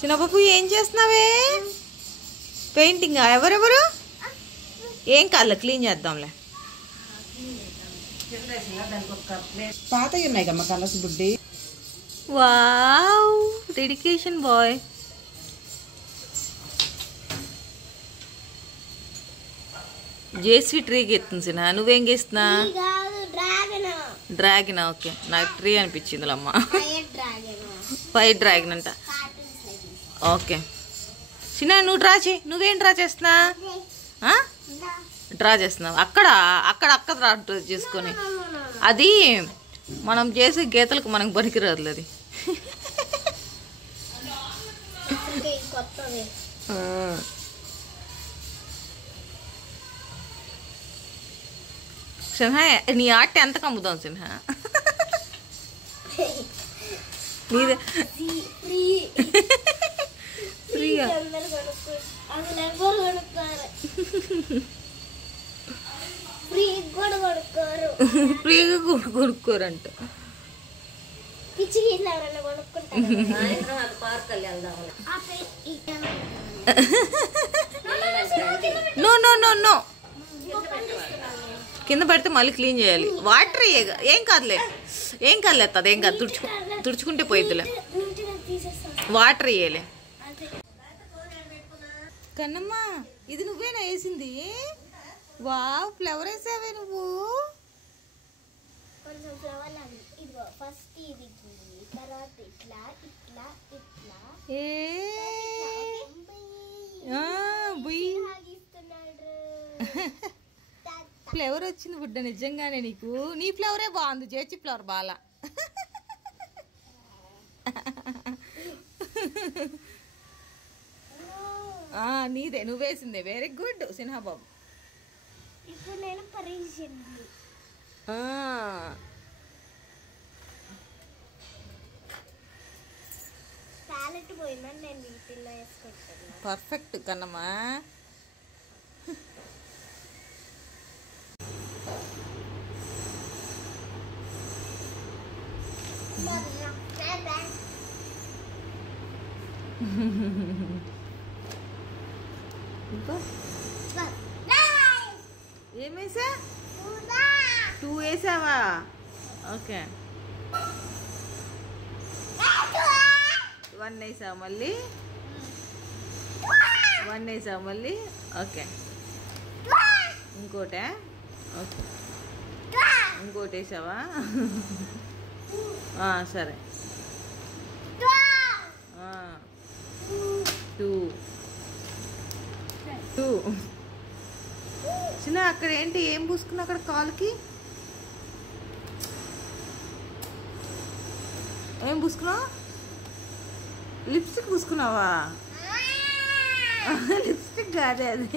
చిన్నబాబు ఏం చేస్తున్నావే? పెయింటింగ్ ఎవరెవరు? ఏం కాదు, క్లీన్ చేద్దాంలే. పాతవి ఉన్నాయి కమ్మ కలర్స్ బుడ్డి. Wow, dedication boy. Jessie tree గీస్తుంది. నువ్వేం గీస్తున్నా? డ్రాగన్. ఓకే, నాకు ట్రీ అనిపించింది అమ్మ. ఫైర్ డ్రాగన్ అంట. ఓకే చిన్న, నువ్వు డ్రా చేయి. నువ్వేం డ్రా చేస్తున్నా? డ్రా చేస్తున్నావు అక్కడ అక్కడ అక్కడ డ్రా చేసుకొని. అది మనం చేసే గీతలకు మనకు పనికిరాదు అది. సిన్హా, నీ ఆట ఎంతకు అమ్ముదాం సిన్హా? నీదే ఫ్రీగా ఫ్రీగా కొనుక్కోరంట. నో నో నో నో, కింద పడితే మళ్ళీ క్లీన్ చేయాలి. వాటర్ ఏం కాదులే, ఏం కాదులే, అదేం కాదు. తుడుచుకుంటే పోయిద్దిలే. వాటర్ వేయాలి. కన్నమ్మా, ఇది నువ్వేనా వేసింది? వావ్, ఫ్లవర్ వేసావే నువ్వు. ఫ్లవర్ వచ్చింది బుడ్డ, నిజంగానే నీకు. నీ ఫ్లవరే బాగుంది, జేచి ఫ్లవర్ బాలా. నీదే, నువ్వేసిందే. వెరీ గుడ్ సిన్హా బాబు. పర్ఫెక్ట్ కన్నమ్మా. ఏమేసా? 2 వేసావా? ఓకే, 1 వేసావు మళ్ళీ. 1 వేసావు మళ్ళీ. ఓకే, ఇంకోటే. ఓకే, ఇంకోటి వేసావా? సరే. 2 చిన్న, అక్కడ ఏంటి, ఏం పూసుకున్నా అక్కడ కాలుకి? ఏం పూసుకున్నావు? లిప్స్టిక్ పూసుకున్నావా? లిప్స్టిక్ కాదే అది.